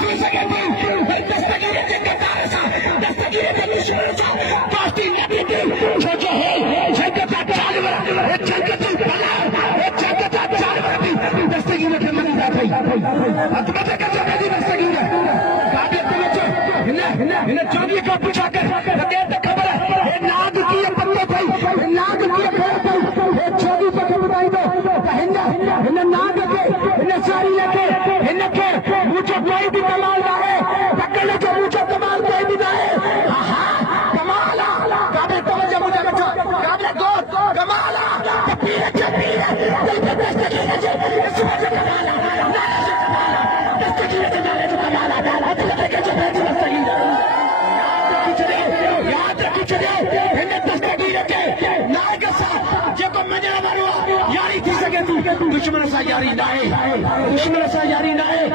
थी सके थी दस्तगीर जे कतार सां दस्तगीर जे दुश्मन सां दोस्ती न थींदी छो जो हे जंग जा जानवर हे जंग जो भला हे जंग जा जानवर बि दस्तगीर खे मञींदा अथई हथ मथे कजो पंहिंजी दस्तगीर गाॾी ते अचो हिन चोरीअ खां पुछा कर लॻे त ख़बर हे नाग कीअं पतो अथई हे नाग कीअं ख़बर अथई हे चोरी तोखे ॿुधाईंदो त हिन नाग खे हिन साड़ीअ खे हिन खे मुंहिंजो कोई बि कमाल न आहे पकड़ जो मुंहिंजो कमाल कोई बि न आहे हा कमाल आहे काॾे तवजो मुंहिंजे मथां काॾे दोस्त कमाल आहे पीर खे पीर दिलि में दस्तगीर जे इस्म जो कमाल आहे नाले जो कमाल आहे दस्तगीर जे नाले जो कमाल आहे हथ मथे कजो पंहिंजी दस्तगीर यादि रखी छॾियो हिन दस्तगीर खे नाग सां जेको मञण वारो आहे यारी थी सघे थी दुश्मन सां यारी न आहे दुश्मन सां यारी न आहे